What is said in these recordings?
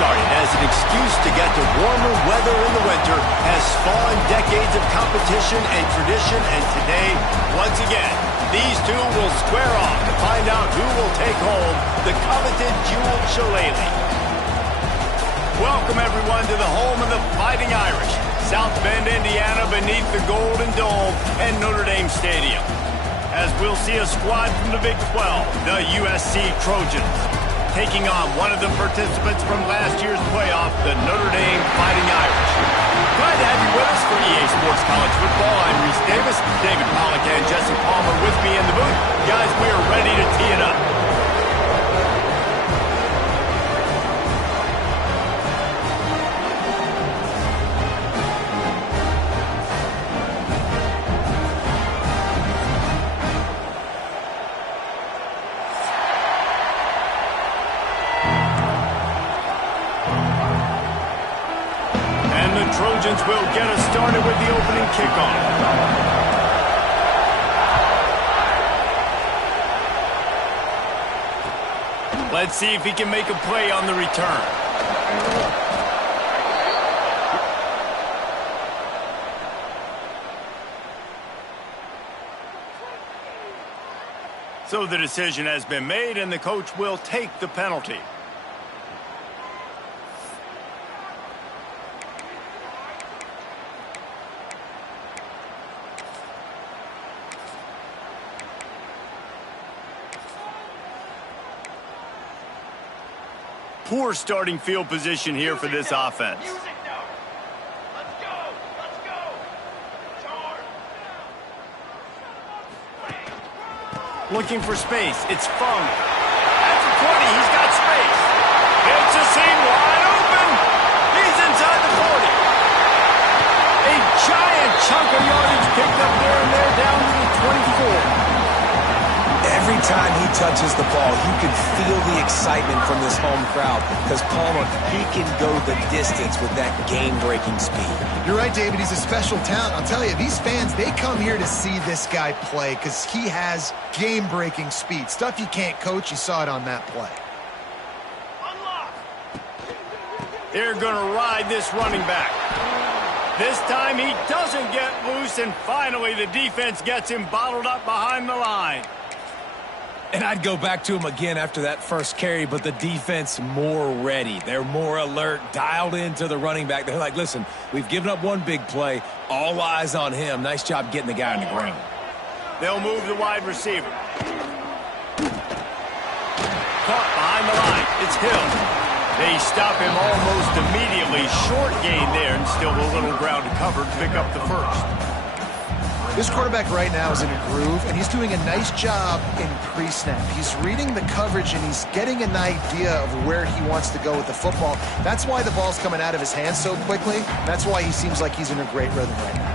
started as an excuse to get to warmer weather in the winter has spawned decades of competition and tradition, and today, once again, these two will square off to find out who will take home the coveted jeweled shillelagh. Welcome, everyone, to the home of the Fighting Irish, South Bend, Indiana, beneath the Golden Dome and Notre Dame Stadium. As we'll see a squad from the Big 12, the USC Trojans, taking on one of the participants from last year's playoff, the Notre Dame Fighting Irish. Glad to have you with us for EA Sports College Football. I'm Reese Davis, David Pollack, and Jesse Palmer with me in the booth. Guys, we are ready to tee it up. Trojans will get us started with the opening kickoff. Let's see if he can make a play on the return. So the decision has been made, and the coach will take the penalty. Poor starting field position here for this offense. Looking for space. It's Fung. At the 20, he's got space. It's a seam wide open. He's inside the 40. A giant chunk of yardage picked up there, and they're down to the 24. Every time he touches the ball, you can feel the excitement from this home crowd because Palmer, he can go the distance with that game-breaking speed. You're right, David. He's a special talent. I'll tell you, these fans, they come here to see this guy play because he has game-breaking speed. Stuff you can't coach. You saw it on that play. They're going to ride this running back. This time he doesn't get loose, and finally the defense gets him bottled up behind the line. And I'd go back to him again after that first carry, but the defense more ready. They're more alert, dialed into the running back. They're like, listen, we've given up one big play. All eyes on him. Nice job getting the guy on the ground. They'll move the wide receiver. Caught behind the line. It's Hill. They stop him almost immediately. Short gain there, and still a little ground to cover to pick up the first. This quarterback right now is in a groove, and he's doing a nice job in pre-snap. He's reading the coverage, and he's getting an idea of where he wants to go with the football. That's why the ball's coming out of his hands so quickly. That's why he seems like he's in a great rhythm right now.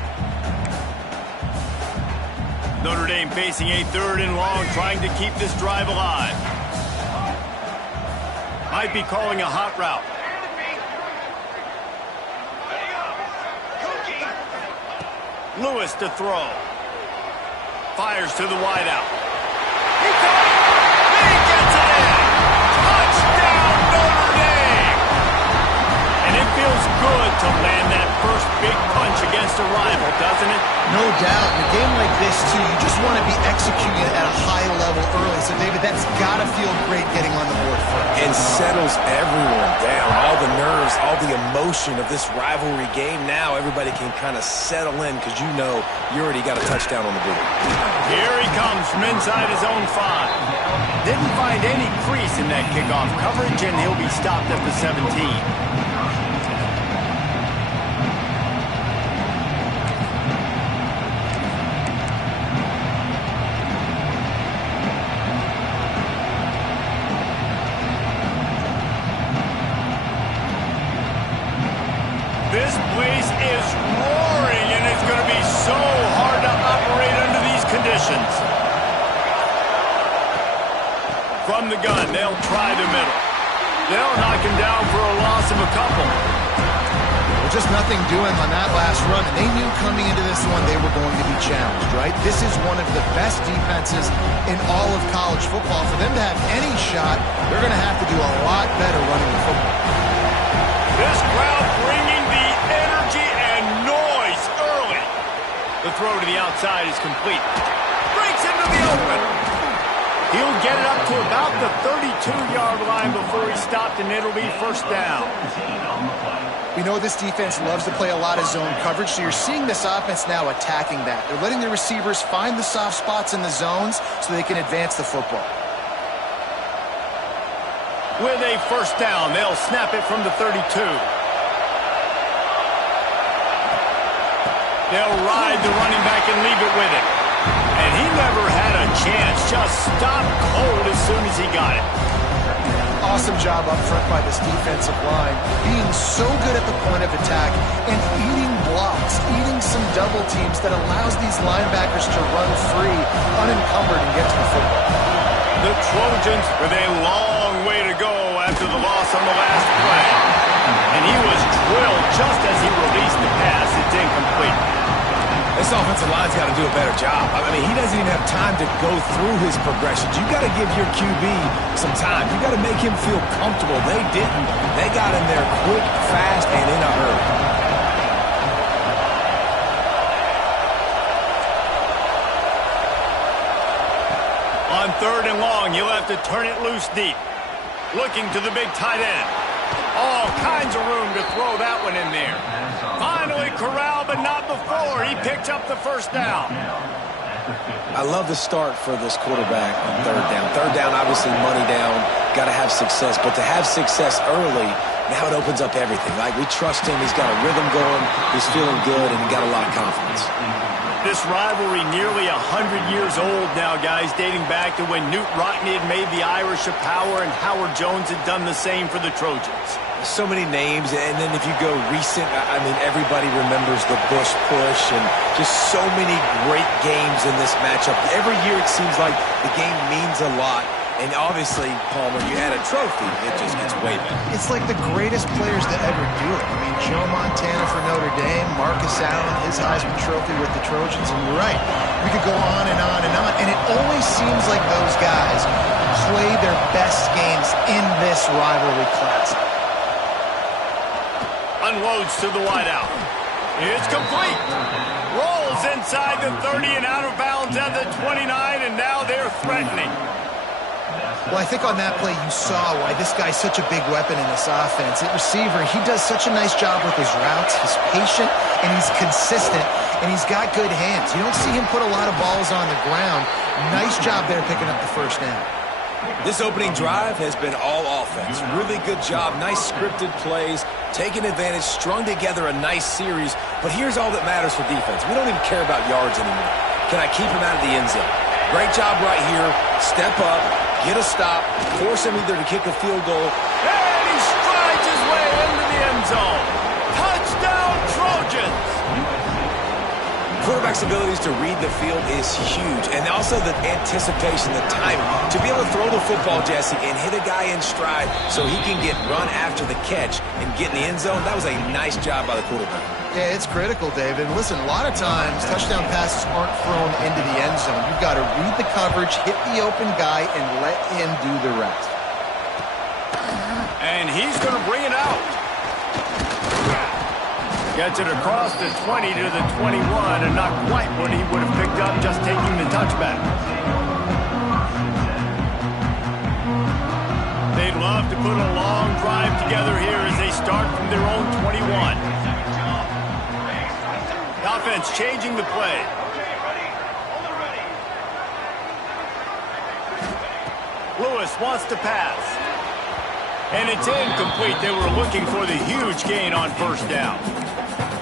Notre Dame facing a 3rd and long, trying to keep this drive alive. Might be calling a hot route. Lewis to throw. Fires to the wideout. He got it! He gets it in! Touchdown, Notre Dame! And it feels good to land that first big punch against a rival, doesn't it? No doubt. In a game like this, too, you just want to be executing it at a high level early. So, David, that's got to feel great getting on the board first. And settles everyone down. All the nerves, all the emotion of this rivalry game. Now everybody can kind of settle in because you know you already got a touchdown on the board. Here he comes from inside his own 5. Didn't find any crease in that kickoff coverage, and he'll be stopped at the 17. This place is roaring, and it's going to be so hard to operate under these conditions. From the gun, they'll try the middle. They'll knock him down for a loss of a couple. Well, just nothing doing on that last run, and they knew coming into this one they were going to be challenged, right? This is one of the best defenses in all of college football. For them to have any shot, they're going to have to do a lot better running the football. This crowd bringing the energy and noise early. The throw to the outside is complete. Breaks into the open. He'll get it up to about the 32-yard line before he's stopped, and it'll be first down. We know this defense loves to play a lot of zone coverage, so you're seeing this offense now attacking that. They're letting the receivers find the soft spots in the zones so they can advance the football. With a first down, they'll snap it from the 32. They'll ride the running back and leave it with him. And he never had a chance. Just stopped cold as soon as he got it. Awesome job up front by this defensive line, being so good at the point of attack and eating blocks, eating some double teams that allows these linebackers to run free, unencumbered, and get to the football. The Trojans with a long way to go after the loss on the last play. And he was drilled just as he released the pass. It's incomplete. This offensive line's got to do a better job. I mean, he doesn't even have time to go through his progressions. You got to give your QB some time. You got to make him feel comfortable. They didn't. They got him there quick, fast, and in a hurry. On 3rd and long, you'll have to turn it loose deep. Looking to the big tight end. All kinds of room to throw that one in there. Finally corralled, but not before. He picked up the first down. I love the start for this quarterback on 3rd down. 3rd down, obviously money down. Got to have success. But to have success early, now it opens up everything. Like, we trust him. He's got a rhythm going. He's feeling good, and he got a lot of confidence. This rivalry nearly 100 years old now, guys, dating back to when Knute Rockne had made the Irish a power and Howard Jones had done the same for the Trojans. So many names, and then if you go recent, I mean, everybody remembers the Bush push and just so many great games in this matchup. Every year it seems like the game means a lot. And obviously, Palmer, you add a trophy, it just gets way better. It's like the greatest players to ever do it. I mean, Joe Montana for Notre Dame, Marcus Allen, his Heisman Trophy with the Trojans, and you're right. We could go on and on and on, and it always seems like those guys play their best games in this rivalry classic. Unloads to the wideout. It's complete. Rolls inside the 30 and out of bounds at the 29, and now they're threatening. Well, I think on that play you saw why this guy's such a big weapon in this offense. At receiver, he does such a nice job with his routes. He's patient, and he's consistent, and he's got good hands. You don't see him put a lot of balls on the ground. Nice job there picking up the first down. This opening drive has been all offense. Really good job. Nice scripted plays, taking advantage, strung together a nice series. But here's all that matters for defense. We don't even care about yards anymore. Can I keep him out of the end zone? Great job right here. Step up, get a stop, force him either to kick a field goal. And he strides his way into the end zone. Touchdown, Trojans! Quarterback's abilities to read the field is huge, and also the anticipation, the timing. To be able to throw the football, Jesse, and hit a guy in stride so he can get run after the catch and get in the end zone, that was a nice job by the quarterback. Yeah, it's critical, David. Listen, a lot of times touchdown passes aren't thrown into the end zone. You've got to read the coverage, hit the open guy, and let him do the rest. And he's going to bring it out. Gets it across the 20 to the 21, and not quite what he would have picked up just taking the touchback. They'd love to put a long drive together here as they start from their own 21. The offense changing the play. Lewis wants to pass. And it's incomplete. They were looking for the huge gain on first down.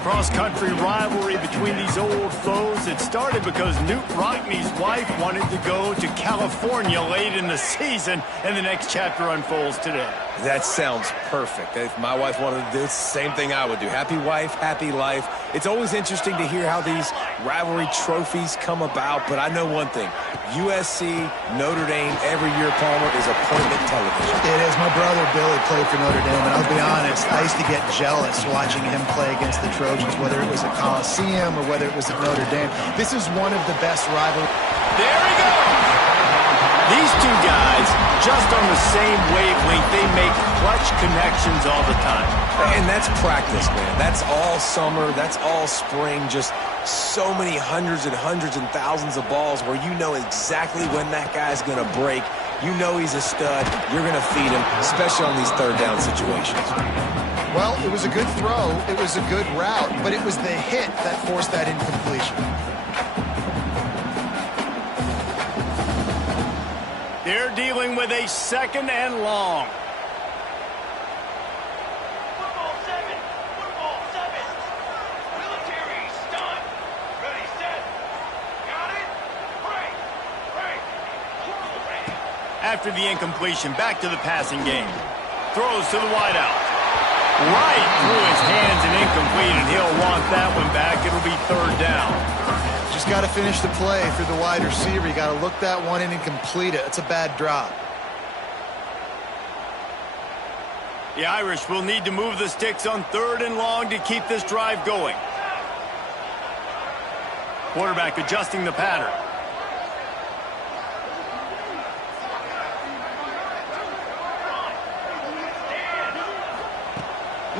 Cross-country rivalry between these old foes. It started because Knute Rockne's wife wanted to go to California late in the season, and the next chapter unfolds today. That sounds perfect. If my wife wanted to do the same thing I would do. Happy wife, happy life. It's always interesting to hear how these rivalry trophies come about, but I know one thing. USC, Notre Dame, every year, Palmer, is appointment television. It is. My brother Billy played for Notre Dame, and I'll be honest, I used to get jealous watching him play against the Trojans, whether it was at Coliseum or whether it was at Notre Dame. This is one of the best rivalries. There he goes! These two guys, just on the same wavelength, they make clutch connections all the time. And that's practice, man. That's all summer. That's all spring. Just so many hundreds and thousands of balls where you know exactly when that guy's going to break. You know he's a stud. You're going to feed him, especially on these third down situations. Well, it was a good throw. It was a good route, but it was the hit that forced that incompletion. They're dealing with a 2nd and long. Football 7. Military stun. Ready, set. Got it. Break. Ready. After the incompletion, back to the passing game. Throws to the wideout. Right through his hands and incomplete, and he'll want that one back. It'll be 3rd down. Just got to finish the play through the wide receiver. You got to look that one in and complete it. It's a bad drop. The Irish will need to move the sticks on 3rd and long to keep this drive going. Quarterback adjusting the pattern.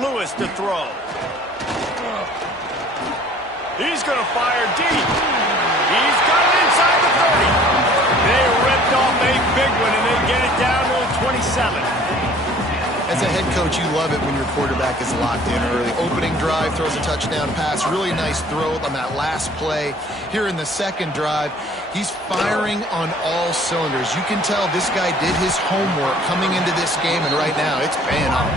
Lewis to throw. He's going to fire deep. He's got it inside the 30. They ripped off a big one, and they get it down to the 27. As a head coach, you love it when your quarterback is locked in early. Opening drive, throws a touchdown pass. Really nice throw on that last play. Here in the 2nd drive, he's firing on all cylinders. You can tell this guy did his homework coming into this game, and right now it's paying off.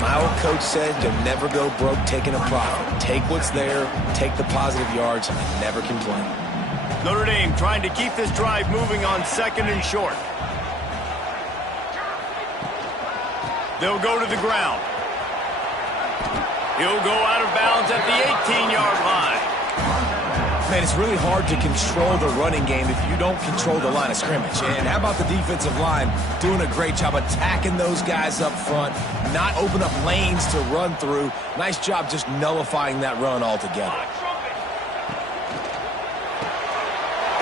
My old coach said you'll never go broke taking a profit. Take what's there, take the positive yards, and never complain. Notre Dame trying to keep this drive moving on 2nd and short. They'll go to the ground. He'll go out of bounds at the 18-yard line. Man, it's really hard to control the running game if you don't control the line of scrimmage. And how about the defensive line doing a great job attacking those guys up front, not open up lanes to run through. Nice job just nullifying that run altogether.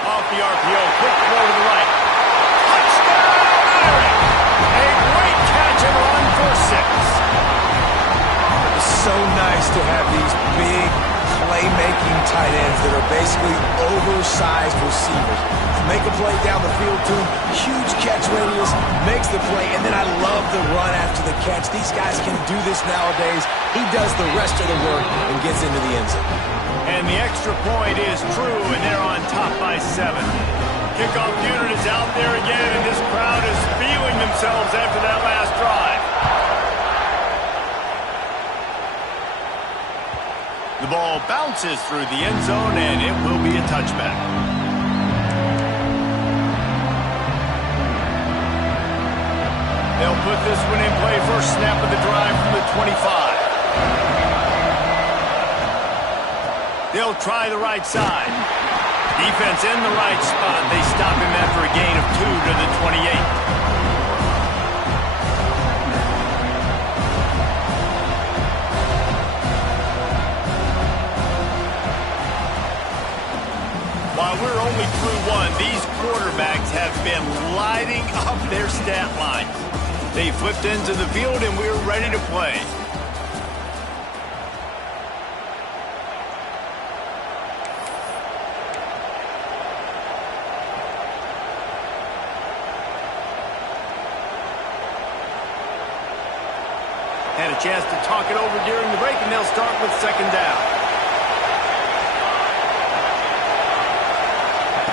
Off the RPO, quick throw to the right. Touchdown, Irish! A great catch and run for 6. It's so nice to have these big playmaking tight ends that are basically oversized receivers. Make a play down the field to him, huge catch radius, makes the play, and then I love the run after the catch. These guys can do this nowadays. He does the rest of the work and gets into the end zone. And the extra point is true, and they're on top by 7. Kickoff unit is out there again, and this crowd is feeling themselves after that last drive. The ball bounces through the end zone, and it will be a touchback. They'll put this one in play. First snap of the drive from the 25. They'll try the right side. Defense in the right spot. They stop him after a gain of 2 to the 28. While we're only through 1, these quarterbacks have been lighting up their stat lines. They flipped into the field, and we're ready to play. Had a chance to talk it over during the break, and they'll start with 2nd down.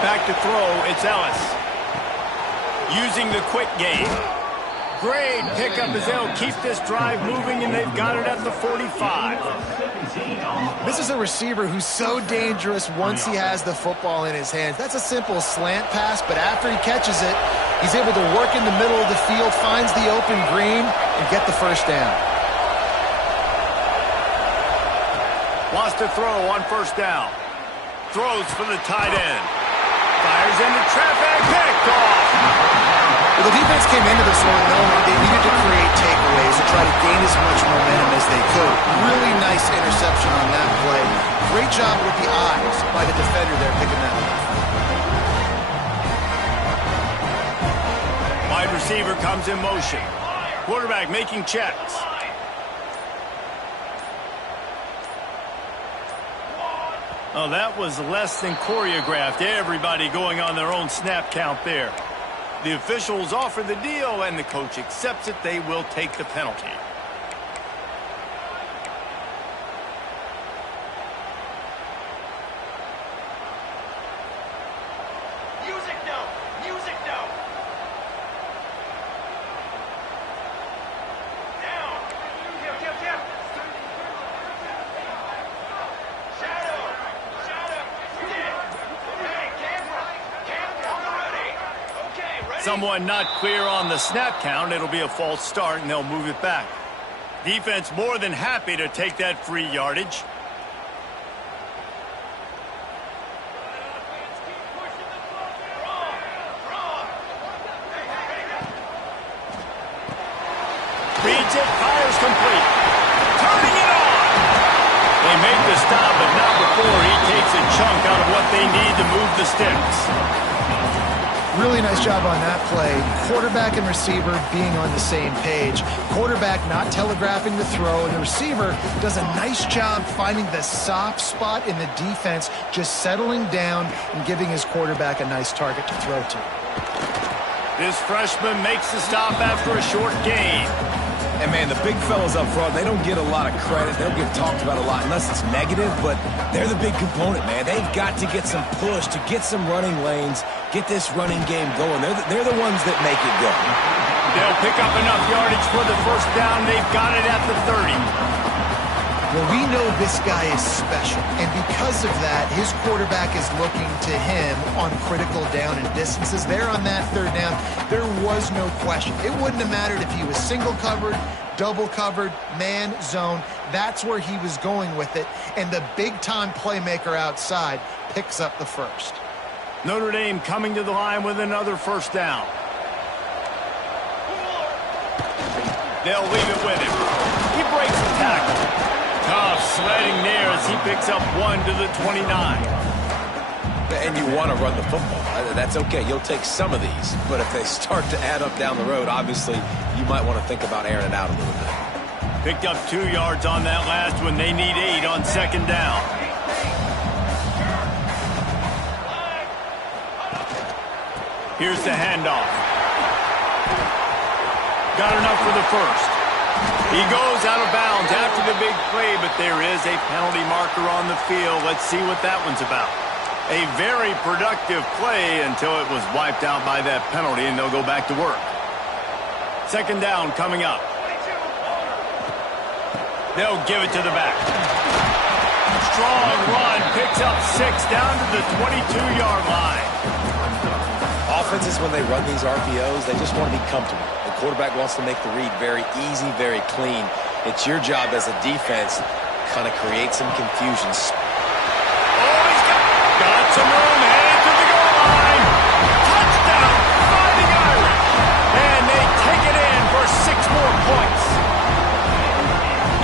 Back to throw, it's Ellis. Using the quick game. Great pickup as they'll keep this drive moving, and they've got it at the 45. This is a receiver who's so dangerous once he has the football in his hands. That's a simple slant pass, but after he catches it, he's able to work in the middle of the field, finds the open green, and get the first down. Wants to throw on 1st down. Throws for the tight end. Fires into traffic, picked off. Well, the defense came into this one knowing they needed to create takeaways to try to gain as much momentum as they could. Really nice interception on that play. Great job with the eyes by the defender there picking that up. receiver comes in motion. Quarterback making checks. Oh, that was less than choreographed. Everybody going on their own snap count there. The officials offer the deal, and the coach accepts it. They will take the penalty. Music note! Music note! Down! Tip! Shadow! Hey, camera ready! Okay, ready? Someone not clear on the snap count. It'll be a false start, and they'll move it back. Defense more than happy to take that free yardage. Reads it, fires complete. Turning it on! They make the stop, but not before he takes a chunk out of what they need to move the sticks. Really nice job on that play. Quarterback and receiver being on the same page. Quarterback not telegraphing the throw, and the receiver does a nice job finding the soft spot in the defense, just settling down and giving his quarterback a nice target to throw to. This freshman makes the stop after a short gain. And, man, the big fellas up front, they don't get a lot of credit. They'll get talked about a lot unless it's negative, but they're the big component, man. They've got to get some push, to get some running lanes, get this running game going. They're the ones that make it go. They'll pick up enough yardage for the first down. They've got it at the 30. Well, we know this guy is special, and because of that, his quarterback is looking to him on critical down and distances. There on that third down, there was no question. It wouldn't have mattered if he was single covered, double covered, man, zone. That's where he was going with it, and the big-time playmaker outside picks up the first. Notre Dame coming to the line with another first down. They'll leave it with him. He breaks the tackle. Tough sledding there as he picks up 1 to the 29. And you want to run the football. That's okay. You'll take some of these. But if they start to add up down the road, obviously, you might want to think about airing it out a little bit. Picked up 2 yards on that last one. They need 8 on second down. Here's the handoff. Got enough for the first. He goes out of bounds after the big play, but there is a penalty marker on the field. Let's see what that one's about. A very productive play until it was wiped out by that penalty, and they'll go back to work. Second down coming up. They'll give it to the back. Strong run, picks up 6 down to the 22-yard line. Offenses, when they run these RPOs, they just want to be comfortable. The quarterback wants to make the read very easy, very clean. It's your job as a defense to kind of create some confusion. Oh, he's got some room, headed to the goal line. Touchdown, Fighting Irish. And they take it in for 6 more points.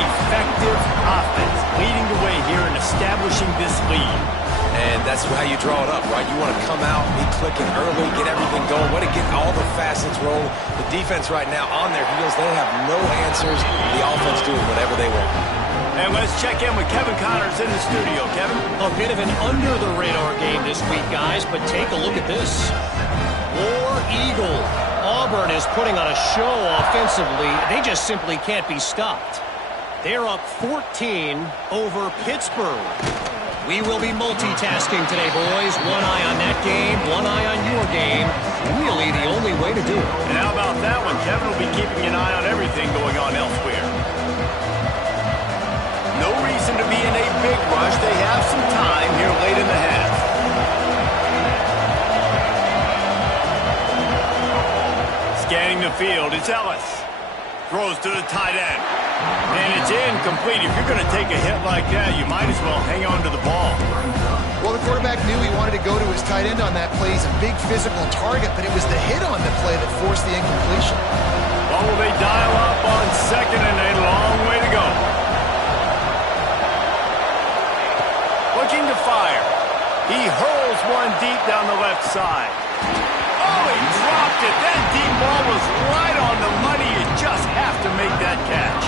Effective offense leading the way here and establishing this lead. And that's how you draw it up, right? You want to come out, be clicking early, get everything going, want to get all the facets rolling. The defense right now on their heels, they have no answers. The offense doing whatever they want. And let's check in with Kevin Connors in the studio. Kevin? A bit of an under-the-radar game this week, guys, but take a look at this. War Eagle. Auburn is putting on a show offensively. They just simply can't be stopped. They're up 14 over Pittsburgh. We will be multitasking today, boys. One eye on that game, one eye on your game. Really the only way to do it. And how about that one? Kevin will be keeping an eye on everything going on elsewhere. No reason to be in a big rush. They have some time here late in the half. Scanning the field, it's Ellis. Throws to the tight end. And it's incomplete. If you're going to take a hit like that, you might as well hang on to the ball. Well, the quarterback knew he wanted to go to his tight end on that play. He's a big physical target, but it was the hit on the play that forced the incompletion. Well, will they dial up on second and a long way to go? Looking to fire. He hurls one deep down the left side. Oh, he dropped it. That deep ball was right on the money. You just have to make that catch.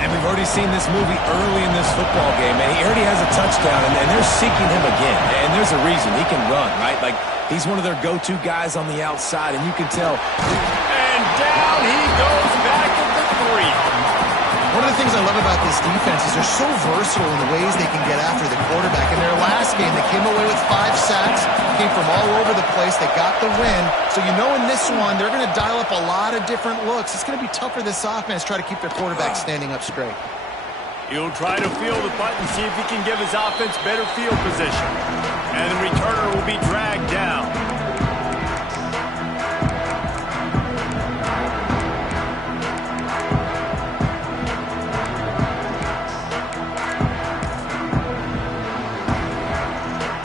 And we've already seen this movie early in this football game, and he already has a touchdown, and they're seeking him again. And there's a reason. He can run, right? Like, he's one of their go-to guys on the outside, and you can tell. And down he goes back at the 3. One of the things I love about this defense is they're so versatile in the ways they can get after the quarterback. In their last game, they came away with 5 sacks, came from all over the place. They got the win. So you know in this one, they're going to dial up a lot of different looks. It's going to be tough for this offense to try to keep their quarterback standing up straight. He'll try to feel the punt and see if he can give his offense better field position. And the returner will be dragged down.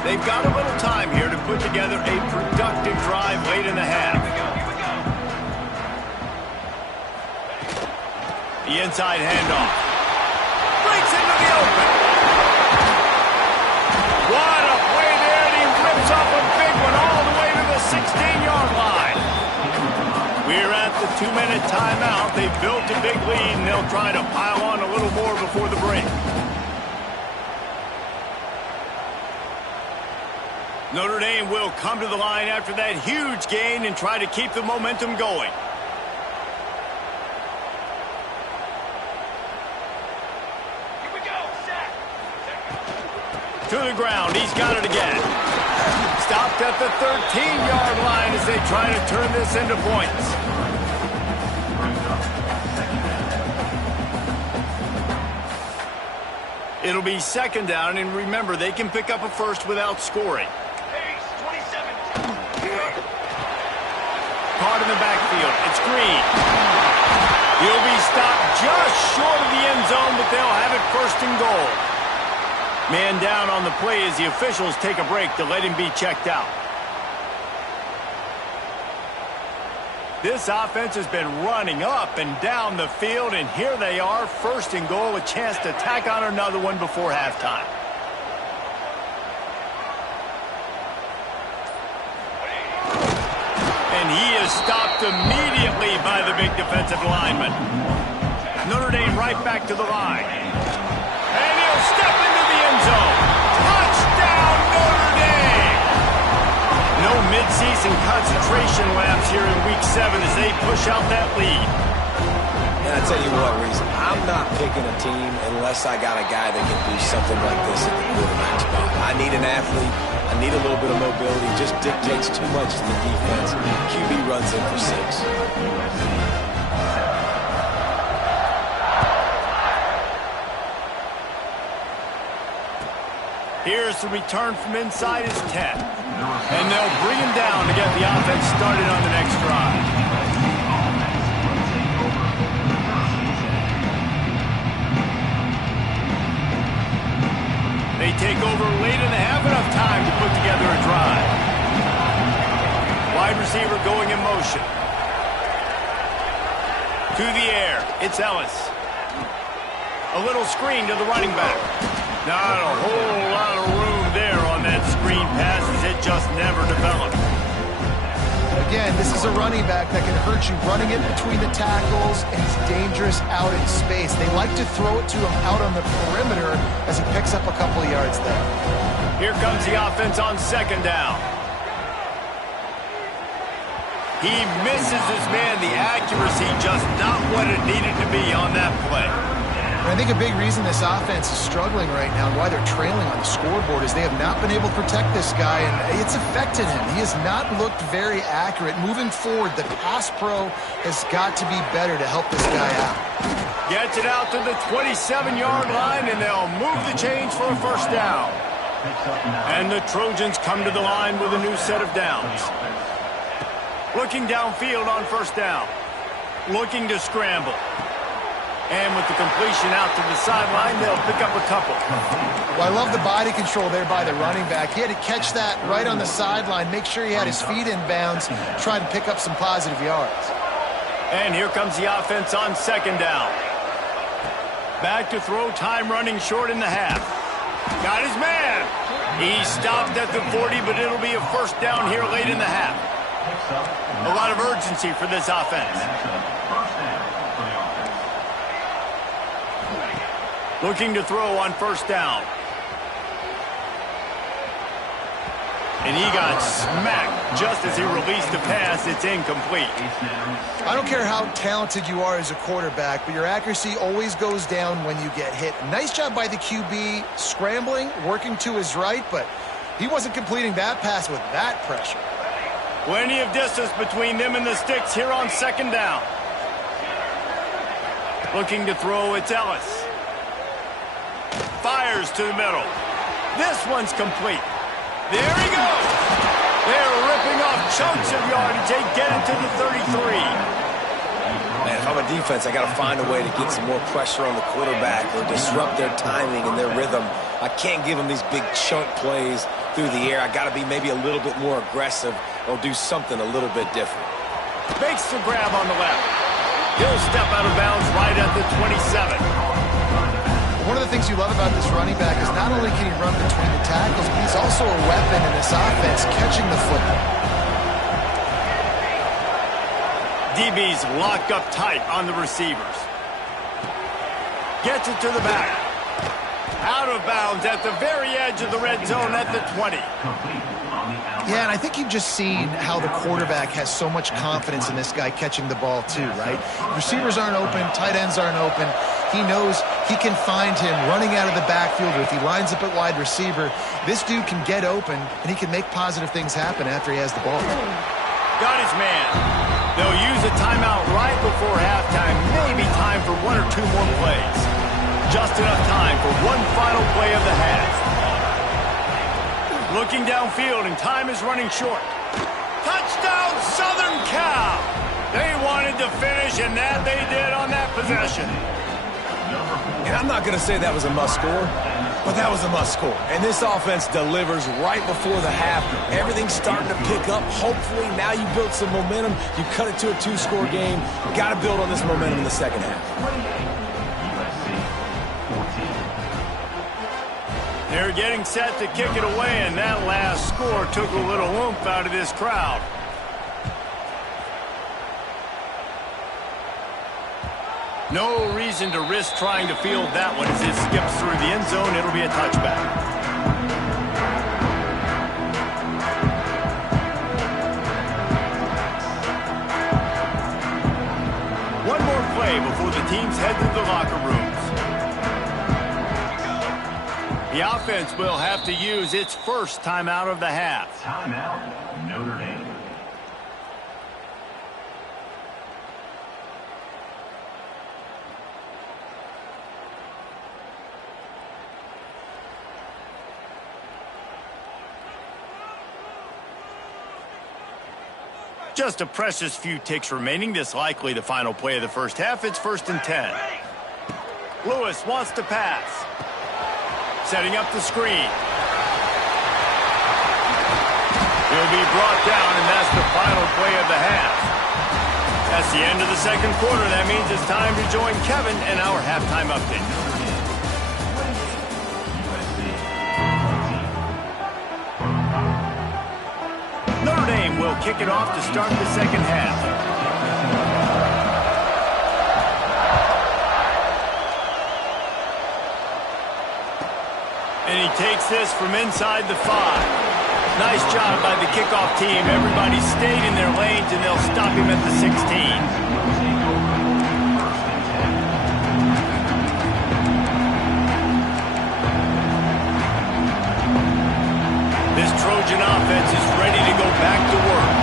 They've got a little time here to put together a productive drive late in the half. Here we go. The inside handoff. Breaks into the open. What a play there, and he rips off a big one all the way to the 16-yard line. We're at the 2-minute timeout. They've built a big lead, and they'll try to pile on a little more before the break. Notre Dame will come to the line after that huge gain and try to keep the momentum going. Here we go. Set. To the ground. He's got it again. Stopped at the 13-yard line as they try to turn this into points. It'll be second down, and remember, they can pick up a first without scoring. Pace, 27. Caught in the backfield. It's Green. He'll be stopped just short of the end zone, but they'll have it first and goal. Man down on the play as the officials take a break to let him be checked out. This offense has been running up and down the field, and here they are, first and goal, a chance to tack on another one before halftime. And he is stopped immediately by the big defensive lineman. Notre Dame right back to the line. And he'll step into the end zone. Touchdown, Notre Dame! No midseason concentration laps here in Week 7 as they push out that lead. And I tell you what, Reese, I'm not picking a team unless I got a guy that can do something like this at the quarterback spot. I need an athlete. I need a little bit of mobility. Just dictates too much to the defense. QB runs in for 6. Here's the return from inside his 10. And they'll bring him down to get the offense started on the next drive. They take over late in the half, enough time to put together a drive. Wide receiver going in motion. To the air, it's Ellis. A little screen to the running back. Not a whole lot of room there on that screen pass as it just never developed. Again, this is a running back that can hurt you running it between the tackles, and he's dangerous out in space. They like to throw it to him out on the perimeter as he picks up a couple of yards there. Here comes the offense on second down. He misses his man. The accuracy just not what it needed to be on that play. And I think a big reason this offense is struggling right now and why they're trailing on the scoreboard is they have not been able to protect this guy, and it's affected him. He has not looked very accurate. Moving forward, the pass pro has got to be better to help this guy out. Gets it out to the 27-yard line, and they'll move the chains for a first down. And the Trojans come to the line with a new set of downs. Looking downfield on first down. Looking to scramble. And with the completion out to the sideline, they'll pick up a couple. Well, I love the body control there by the running back. He had to catch that right on the sideline, make sure he had his feet in bounds, try to pick up some positive yards. And here comes the offense on second down. Back to throw, time running short in the half. Got his man. He stopped at the 40, but it'll be a first down here late in the half. A lot of urgency for this offense. Looking to throw on first down. And he got smacked just as he released the pass. It's incomplete. I don't care how talented you are as a quarterback, but your accuracy always goes down when you get hit. Nice job by the QB scrambling, working to his right, but he wasn't completing that pass with that pressure. Plenty of distance between them and the sticks here on second down. Looking to throw, it's Ellis. Fires to the middle. This one's complete. There he goes. They're ripping off chunks of yardage. They get it to the 33. Man, if I'm a defense, I got to find a way to get some more pressure on the quarterback or disrupt their timing and their rhythm. I can't give them these big chunk plays through the air. I got to be maybe a little bit more aggressive or do something a little bit different. Makes the grab on the left. He'll step out of bounds right at the 27. One of the things you love about this running back is not only can he run between the tackles, but he's also a weapon in this offense, catching the football. DB's locked up tight on the receivers. Gets it to the back. Out of bounds at the very edge of the red zone at the 20. Yeah, and I think you've just seen how the quarterback has so much confidence in this guy catching the ball too, right? Receivers aren't open, tight ends aren't open. He knows he can find him running out of the backfield, or if he lines up at wide receiver, this dude can get open, and he can make positive things happen after he has the ball. Got his man. They'll use a timeout right before halftime. Maybe time for one or two more plays. Just enough time for one final play of the half. Looking downfield, and time is running short. Touchdown, Southern Cal! They wanted to finish, and that they did on that possession. And I'm not going to say that was a must-score, but that was a must-score. And this offense delivers right before the half. Everything's starting to pick up. Hopefully, now you built some momentum. You cut it to a two-score game. Got to build on this momentum in the second half. They're getting set to kick it away, and that last score took a little oomph out of this crowd. No reason to risk trying to field that one as it skips through the end zone. It'll be a touchback. One more play before the teams head to the locker rooms. The offense will have to use its first timeout of the half. Timeout, Notre Dame. Just a precious few ticks remaining. This likely the final play of the first half. It's 1st and 10. Lewis wants to pass. Setting up the screen. He'll be brought down, and that's the final play of the half. That's the end of the second quarter. That means it's time to join Kevin in our halftime update. Notre Dame will kick it off to start the second half. And he takes this from inside the 5. Nice job by the kickoff team. Everybody stayed in their lanes, and they'll stop him at the 16. This Trojan offense is ready to go back to work.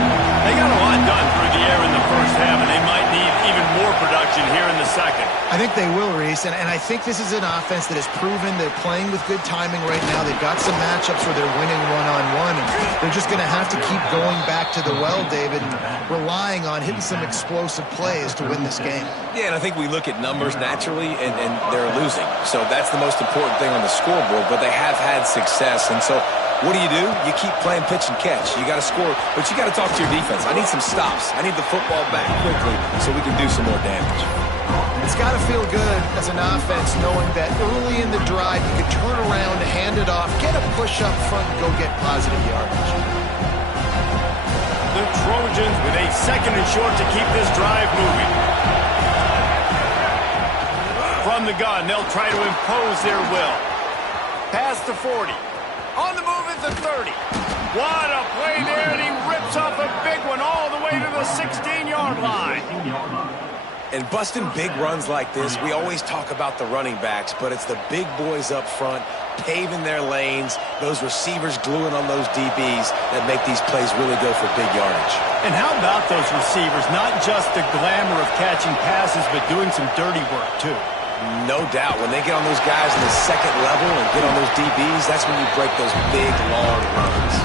They got a lot done through the air in the first half, and they might need even more production here in the second. I think they will, Reese, and I think this is an offense that has proven they're playing with good timing right now. They've got some matchups where they're winning one-on-one, and they're just going to have to keep going back to the well, David, and relying on hitting some explosive plays to win this game. Yeah, and I think we look at numbers naturally, and they're losing. So that's the most important thing on the scoreboard, but they have had success, and so what do? You keep playing pitch and catch. You got to score, but you got to talk to your defense. I need some stops. I need the football back quickly so we can do some more damage. It's got to feel good as an offense knowing that early in the drive you can turn around, hand it off, get a push up front, and go get positive yardage. The Trojans Trojans with a 2nd and short to keep this drive moving. From the gun, they'll try to impose their will. Past the 40. On the move at the 30. What a play there, and he rips off a big one all the way to the 16-yard line. And busting big runs like this, we always talk about the running backs, but it's the big boys up front, paving their lanes, those receivers gluing on those DBs that make these plays really go for big yardage. And how about those receivers? Not just the glamour of catching passes, but doing some dirty work, too. No doubt. When they get on those guys in the 2nd level and get on those DBs, that's when you break those big, long runs.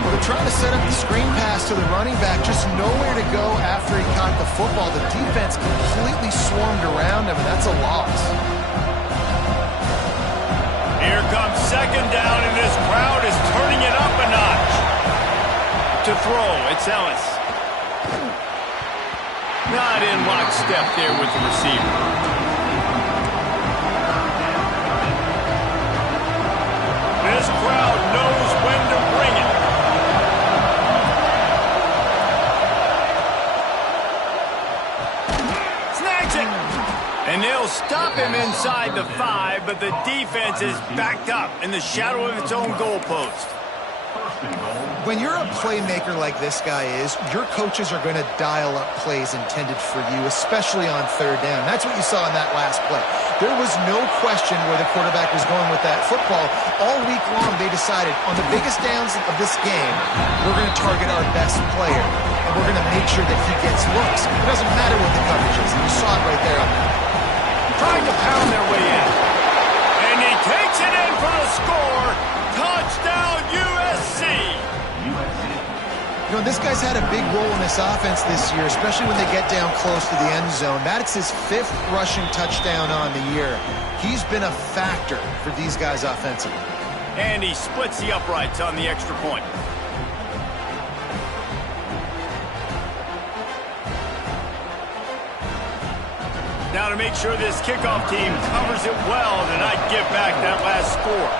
Well, they're trying to set up the screen pass to the running back, just nowhere to go after he caught the football. The defense completely swarmed around him, and that's a loss. Here comes 2nd down, and this crowd is turning it up a notch. To throw, it's Ellis. Not in lockstep there with the receiver. This crowd knows when to bring it. Snags it. And they'll stop him inside the 5, but the defense is backed up in the shadow of its own goalpost. When you're a playmaker like this guy is, your coaches are going to dial up plays intended for you, especially on 3rd down. That's what you saw in that last play. There was no question where the quarterback was going with that football. All week long, they decided on the biggest downs of this game, we're going to target our best player, and we're going to make sure that he gets looks. It doesn't matter what the coverage is. You saw it right there on that. Trying to pound their way in. And he takes it in for the score. Touchdown, USC. You know, this guy's had a big role in this offense this year, especially when they get down close to the end zone. That's his 5th rushing touchdown on the year. He's been a factor for these guys offensively. And he splits the uprights on the extra point. Now to make sure this kickoff team covers it well to not give back that last score.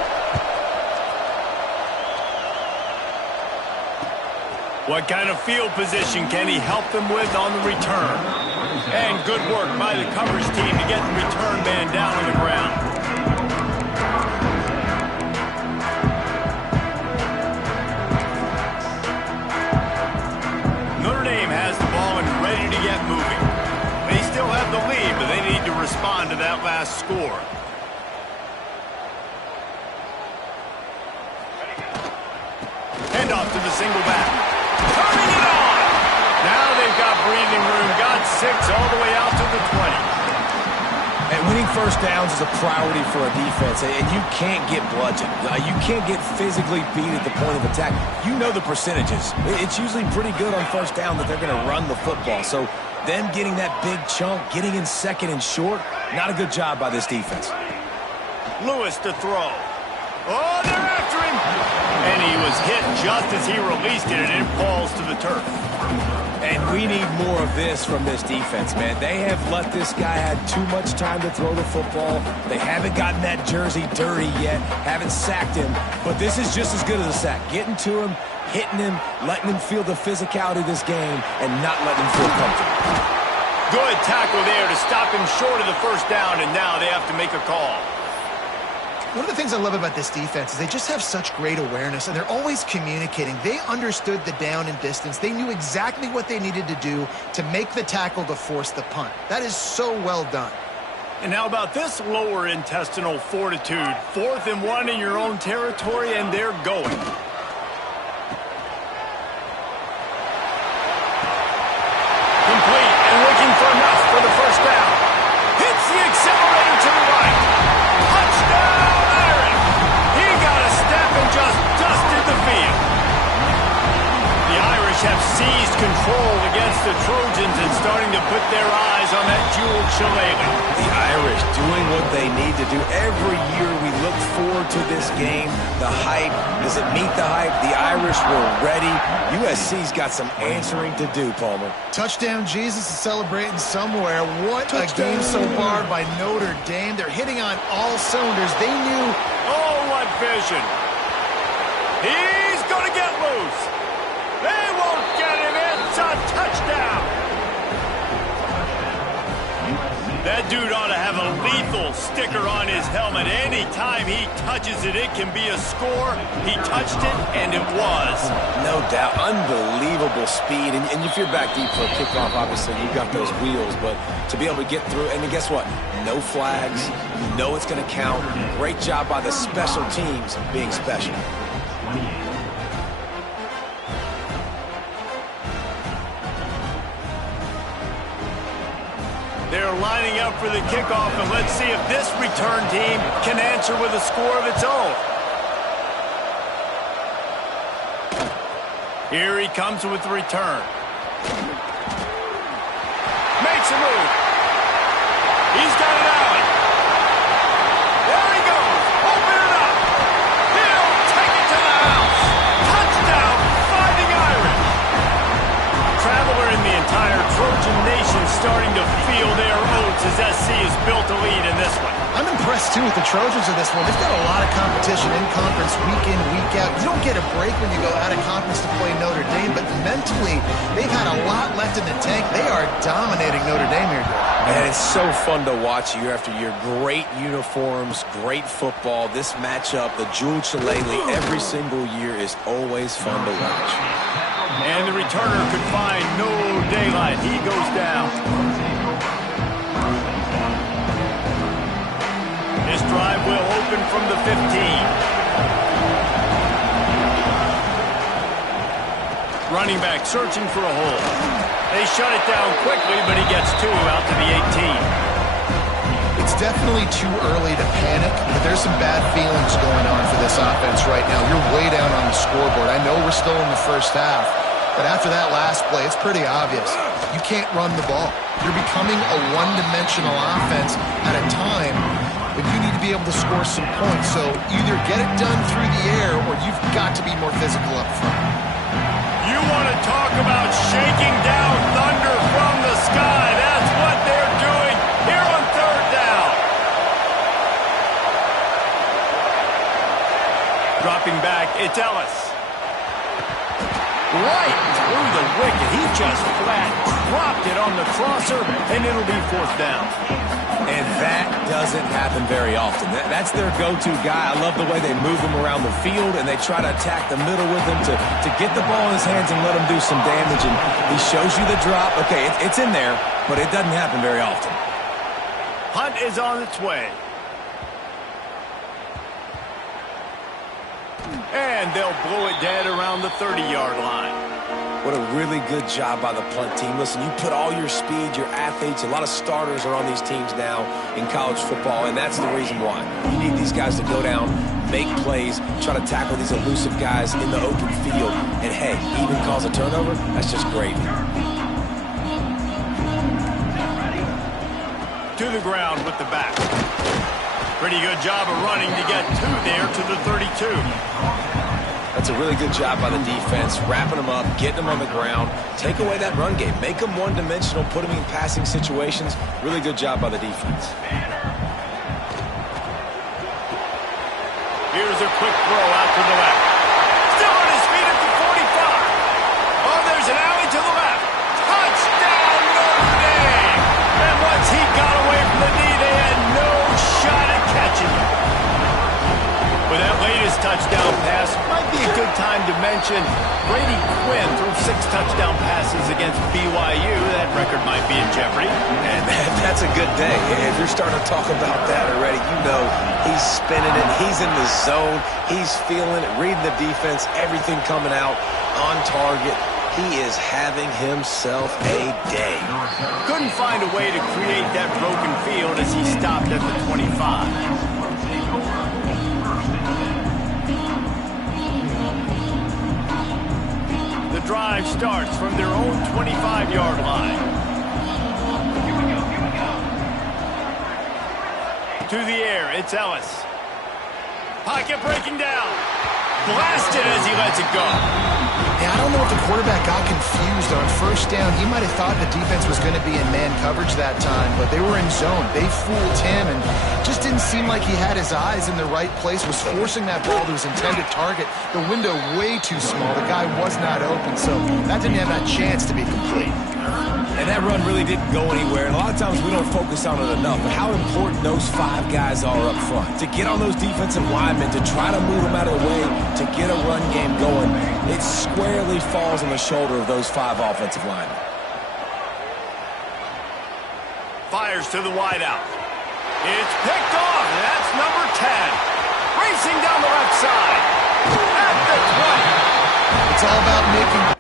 What kind of field position can he help them with on the return? And good work by the coverage team to get the return man down on the ground. Notre Dame has the ball and ready to get moving. They still have the lead, but they need to respond to that last score. Hand off to the single back. Turning it on! Now they've got breathing room. Got 6 all the way out to the 20. And winning 1st downs is a priority for a defense, and you can't get bludgeoned. You can't get physically beat at the point of attack. You know the percentages. It's usually pretty good on 1st down that they're going to run the football. So them getting that big chunk, getting in 2nd and short, not a good job by this defense. Lewis to throw. Oh, they're after him. And he was hit just as he released it, and it falls to the turf. And we need more of this from this defense, man. They have let this guy have too much time to throw the football. They haven't gotten that jersey dirty yet, haven't sacked him. But this is just as good as a sack. Getting to him, hitting him, letting him feel the physicality of this game, and not letting him feel comfortable. Good tackle there to stop him short of the 1st down, and now they have to make a call. One of the things I love about this defense is they just have such great awareness, and they're always communicating. They understood the down and distance. They knew exactly what they needed to do to make the tackle to force the punt. That is so well done. And how about this lower intestinal fortitude? 4th and 1 in your own territory, and they're going. Complete and looking for enough for the 1st down. Hits the accelerator to the right. Touchdown, Irish! He got a step and just dusted the field. The Irish have seized control against the Trojans and starting to put their eyes on that jeweled shillelagh. The Irish doing what they need to do. Every year we look forward to this game. The hype, does it meet the hype? The Irish were ready. USC's got some answering to do, Palmer. Touchdown Jesus is celebrating somewhere. What a game so far by Notre Dame. They're hitting on all cylinders. They knew. Oh, what vision. He's going to get loose. They won't get him in. dude ought to have a lethal sticker on his helmet. Anytime he touches it, it can be a score. He touched it, and it was. No doubt. Unbelievable speed. And if you're back deep for a kickoff, obviously, you've got those wheels. But to be able to get through, and then guess what? No flags. You know it's going to count. Great job by the special teams being special. They're lining up for the kickoff, and let's see if this return team can answer with a score of its own. Here he comes with the return. Makes a move. He's got it out. There he goes. Open it up. He'll take it to the house. Touchdown, Fighting Irish. Traveler in the entire Trojan nation starting to feel their oats as SC has built a lead in this one. I'm impressed, too, with the Trojans in this one. They've got a lot of competition in conference week in, week out. You don't get a break when you go out of conference to play Notre Dame, but mentally, they've had a lot left in the tank. They are dominating Notre Dame here, Dave. And it's so fun to watch year after year. Great uniforms, great football. This matchup, the Jewel Shillelagh, every single year is always fun to watch. And the returner could find no daylight. He goes down. This drive will open from the 15. Running back searching for a hole. They shut it down quickly, but he gets two out to the 18. It's definitely too early to panic, but there's some bad feelings going on for this offense right now. You're way down on the scoreboard. I know we're still in the first half, but after that last play, it's pretty obvious. You can't run the ball. You're becoming a one-dimensional offense at a time, but you need to be able to score some points. So either get it done through the air or you've got to be more physical up front. You want to talk about shaking down thunder from the sky. That's what they're doing here on third down. Dropping back, it's Ellis. Right through the wicket. He just flat dropped it on the crosser, and it'll be fourth down. And that doesn't happen very often. That's their go-to guy. I love the way they move him around the field, and they try to attack the middle with him to get the ball in his hands and let him do some damage. And he shows you the drop. Okay, it's in there, but it doesn't happen very often. Hunt is on its way. And they'll blow it dead around the 30-yard line. What a really good job by the punt team. Listen, you put all your speed, your athletes, a lot of starters are on these teams now in college football, and that's the reason why. You need these guys to go down, make plays, try to tackle these elusive guys in the open field, and hey, even cause a turnover, that's just gravy. To the ground with the back. Pretty good job of running to get two there to the 32. That's a really good job by the defense, wrapping them up, getting them on the ground, take away that run game, make them one-dimensional, put them in passing situations. Really good job by the defense. Here's a quick throw out to the left. Still on his feet at the 45. Oh, there's an alley to the left. Touchdown, Notre Dame! And once he got away from the knee, they had no shot at catching him. With that latest touchdown pass, might be a good time to mention Brady Quinn threw 6 touchdown passes against BYU. That record might be in jeopardy. And that's a good day. If you're starting to talk about that already, you know he's spinning it. He's in the zone. He's feeling it, reading the defense, everything coming out on target. He is having himself a day. Couldn't find a way to create that broken field as he stopped at the 25. The drive starts from their own 25-yard line. To the air, it's Ellis. Pocket breaking down. Blasted as he lets it go. Yeah, I don't know if the quarterback got confused on first down. He might have thought the defense was going to be in man coverage that time, but they were in zone. They fooled him and just didn't seem like he had his eyes in the right place, was forcing that ball to his intended target. The window way too small. The guy was not open, so that didn't have that chance to be complete. And that run really didn't go anywhere. And a lot of times we don't focus on it enough, but how important those 5 guys are up front. To get on those defensive linemen, to try to move them out of the way, to get a run game going, it squarely falls on the shoulder of those 5 offensive linemen. Fires to the wideout. It's picked off. That's number 10. Racing down the left side. At the 20. It's all about making...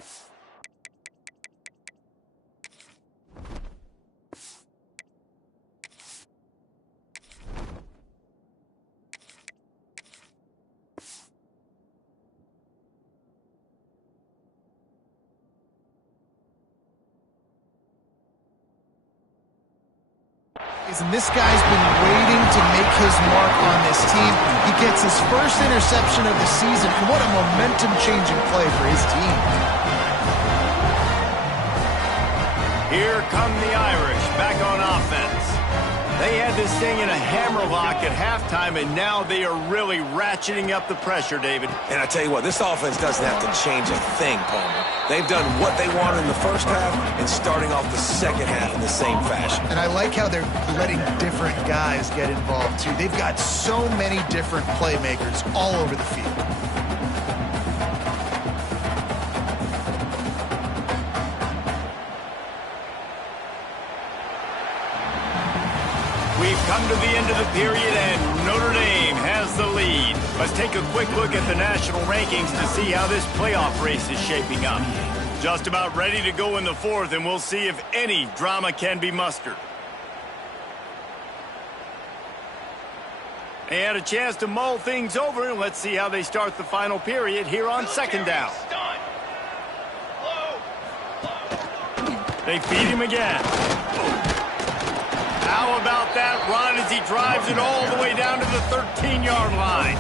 And this guy's been waiting to make his mark on this team. He gets his first interception of the season, and what a momentum-changing play for his team. Here come the Irish back on offense. They had this thing in a hammerlock at halftime, and now they are really ratcheting up the pressure, David. And I tell you what, this offense doesn't have to change a thing, Palmer. They've done what they wanted in the first half and starting off the second half in the same fashion. And I like how they're letting different guys get involved, too. They've got so many different playmakers all over the field. We've come to the end of the period, and Notre Dame has the lead. Let's take a quick look at the national rankings to see how this playoff race is shaping up. Just about ready to go in the 4th, and we'll see if any drama can be mustered. They had a chance to mull things over, and let's see how they start the final period here on 2nd down. They feed him again. How about that run as he drives it all the way down to the 13-yard line?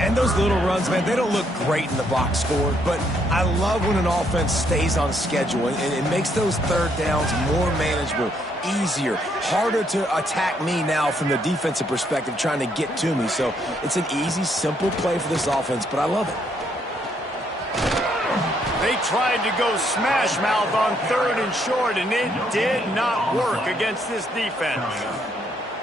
And those little runs, man, they don't look great in the box score, but I love when an offense stays on schedule, and it makes those 3rd downs more manageable, easier, harder to attack me now from the defensive perspective trying to get to me. So it's an easy, simple play for this offense, but I love it. They tried to go smash mouth on 3rd and short, and it did not work against this defense.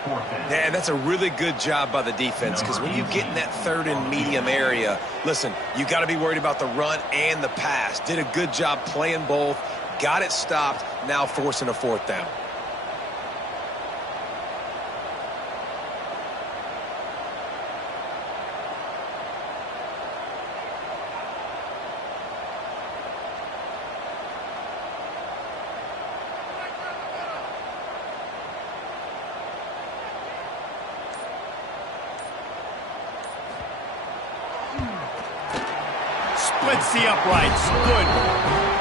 Yeah, that's a really good job by the defense, because when you get in that 3rd and medium area, listen, you got to be worried about the run and the pass. Did a good job playing both, got it stopped, now forcing a 4th down. Splits the uprights. Good.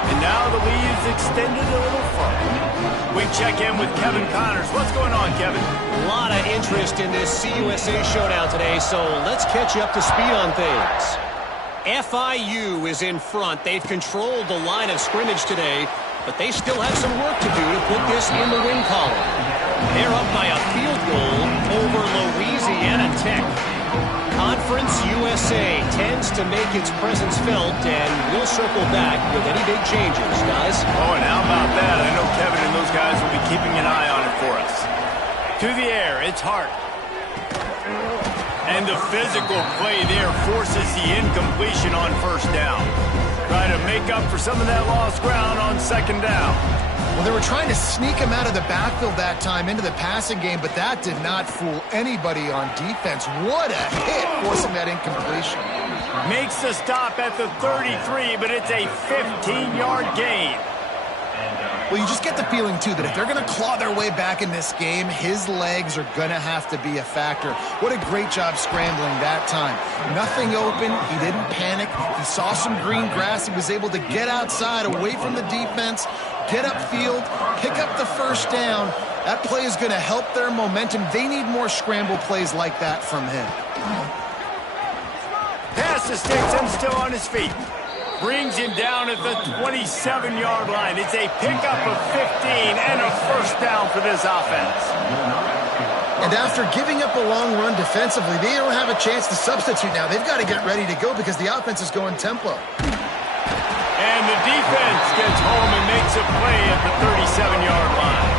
And now the lead is extended a little further. We check in with Kevin Connors. What's going on, Kevin? A lot of interest in this CUSA showdown today, so let's catch you up to speed on things. FIU is in front. They've controlled the line of scrimmage today, but they still have some work to do to put this in the win column. They're up by a field goal over Louisiana Tech. Conference USA tends to make its presence felt, and we'll circle back with any big changes, guys. Oh, and how about that? I know Kevin and those guys will be keeping an eye on it for us. To the air, it's Hart. And the physical play there forces the incompletion on 1st down. Try to make up for some of that lost ground on 2nd down. Well, they were trying to sneak him out of the backfield that time into the passing game, but that did not fool anybody on defense. What a hit, forcing that incompletion. Makes the stop at the 33, but it's a 15-yard gain. Well, you just get the feeling, too, that if they're going to claw their way back in this game, his legs are going to have to be a factor. What a great job scrambling that time. Nothing open. He didn't panic. He saw some green grass. He was able to get outside, away from the defense, get upfield, pick up the 1st down. That play is going to help their momentum. They need more scramble plays like that from him. Pass to Sticks and still on his feet. brings him down at the 27-yard line. It's a pickup of 15 and a first down for this offense. And after giving up a long run defensively, they don't have a chance to substitute now. They've got to get ready to go because the offense is going tempo. And the defense gets home and makes a play at the 37-yard line.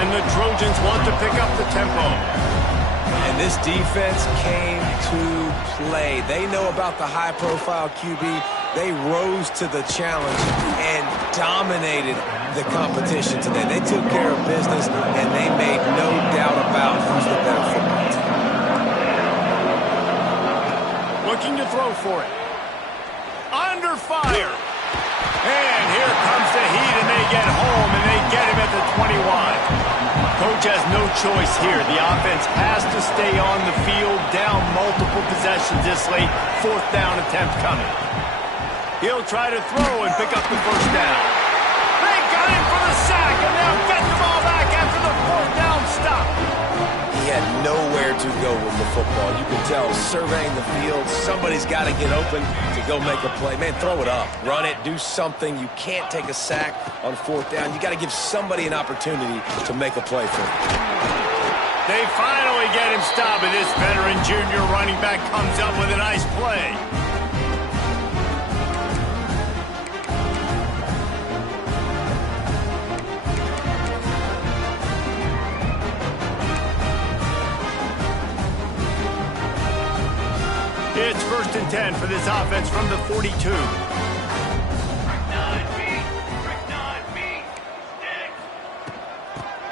And the Trojans want to pick up the tempo. And this defense came to play. They know about the high-profile QB. They rose to the challenge and dominated the competition today. They took care of business, and they made no doubt about who's the better football team. Looking to throw for it. Under fire. And here comes the heat, and they get home, and they get him at the 21. Coach has no choice here. The offense has to stay on the field, down multiple possessions this late. Fourth down attempt coming. He'll try to throw and pick up the first down. They got him for the sack, and they'll get the ball back after the fourth down stop. He had nowhere to go with the football. You can tell, surveying the field, somebody's got to get open to go make a play. Man, throw it up. Run it. Do something. You can't take a sack on fourth down. You got to give somebody an opportunity to make a play for him. They finally get him stopped, and this veteran junior running back comes up with a nice play. It's 1st and 10 for this offense from the 42.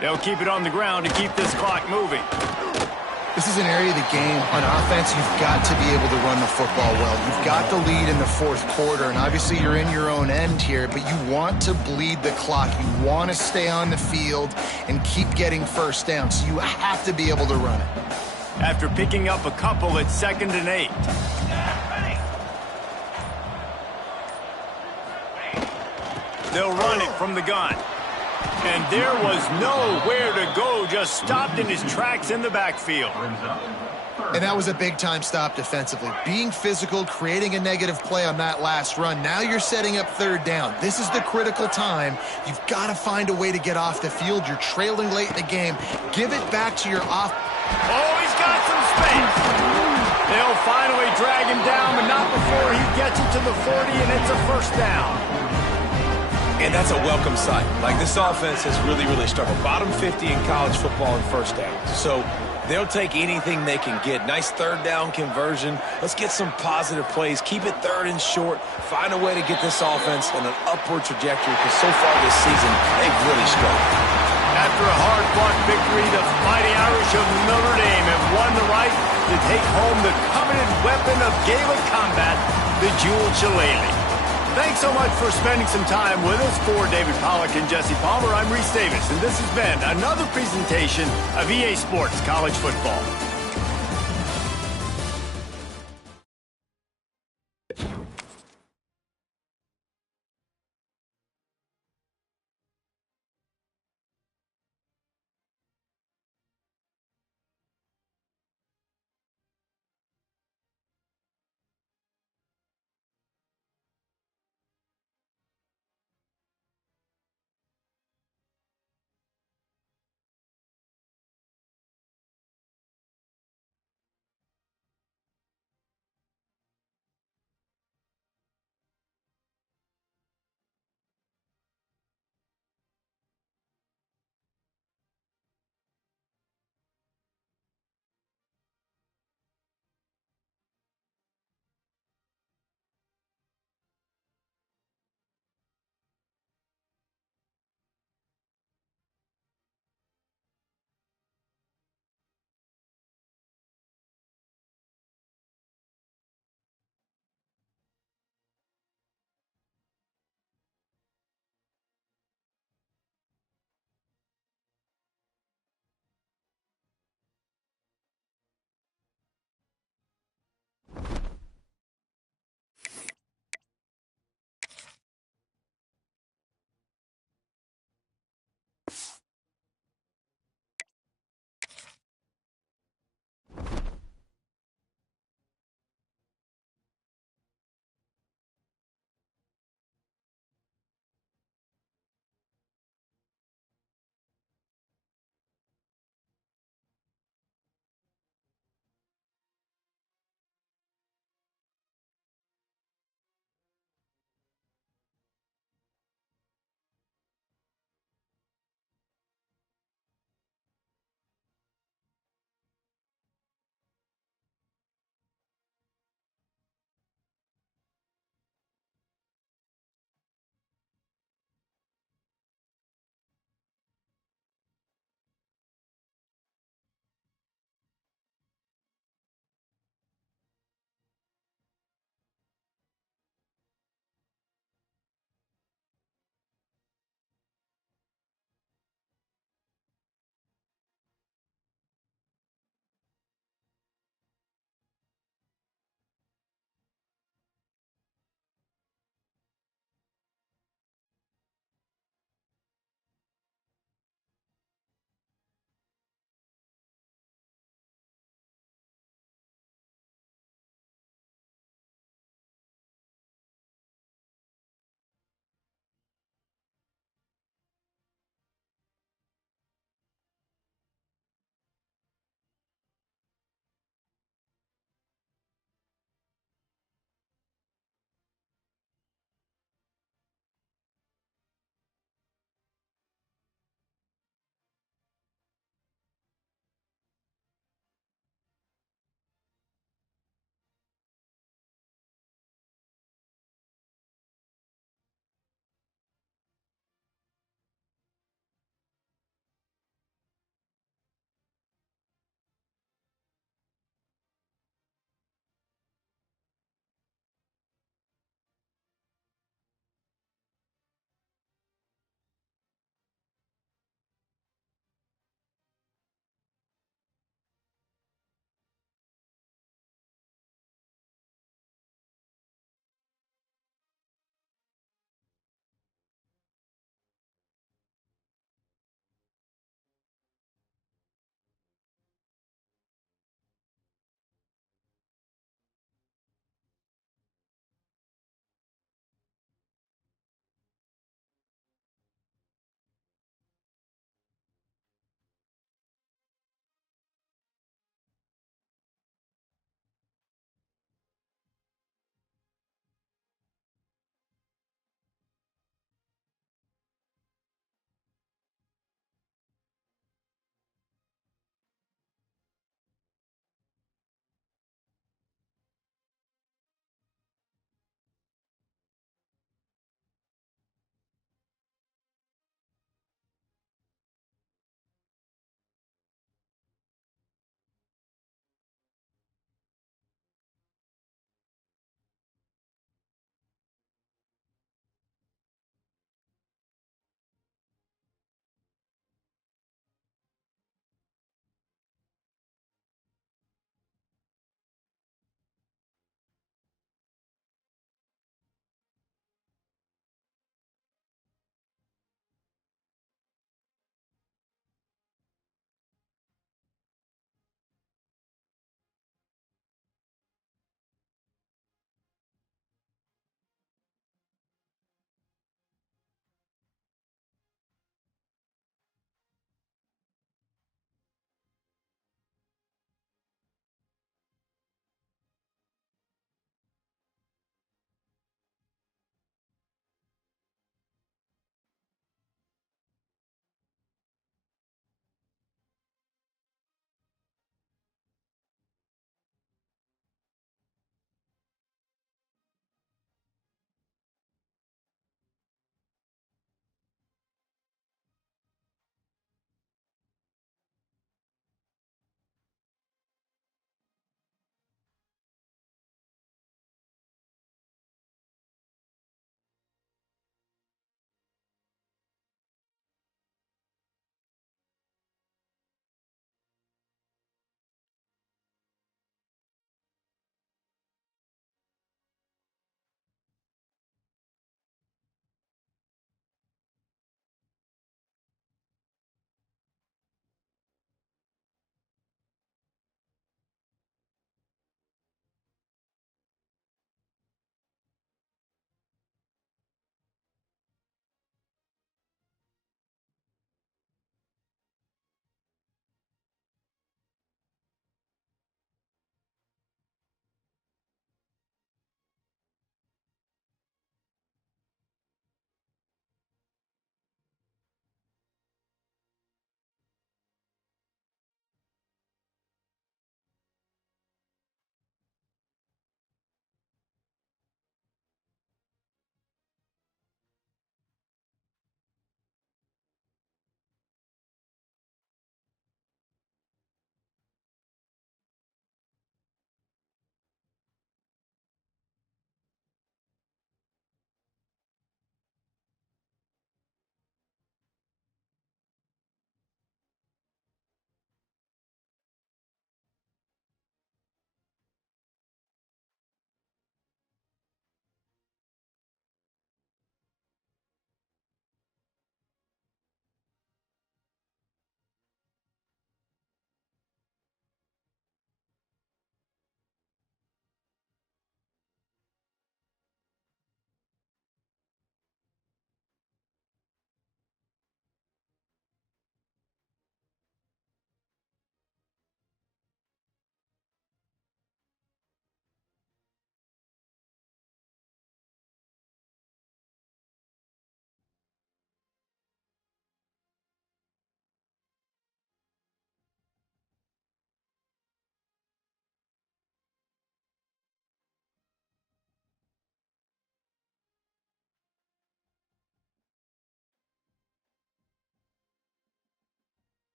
They'll keep it on the ground to keep this clock moving. This is an area of the game. On offense, you've got to be able to run the football well. You've got the lead in the fourth quarter, and obviously you're in your own end here, but you want to bleed the clock. You want to stay on the field and keep getting first down, so you have to be able to run it. After picking up a couple, it's 2nd and 8. They'll run it from the gun. And there was nowhere to go, just stopped in his tracks in the backfield. And that was a big-time stop defensively. Being physical, creating a negative play on that last run. Now you're setting up third down. This is the critical time. You've got to find a way to get off the field. You're trailing late in the game. Give it back to your off. Oh, he's got some space. They'll finally drag him down, but not before he gets it to the 40, and it's a first down. And that's a welcome sight. Like, this offense has really, really struggled. Bottom 50 in college football in first downs. So they'll take anything they can get. Nice third down conversion. Let's get some positive plays. Keep it third and short. Find a way to get this offense on an upward trajectory, because so far this season, they've really struggled. After a hard-fought victory, the Fighting Irish of Notre Dame have won the right to take home the coveted weapon of Gaelic combat, the Jewel Shillelagh. Thanks so much for spending some time with us. For David Pollack and Jesse Palmer, I'm Reese Davis, and this has been another presentation of EA Sports College Football.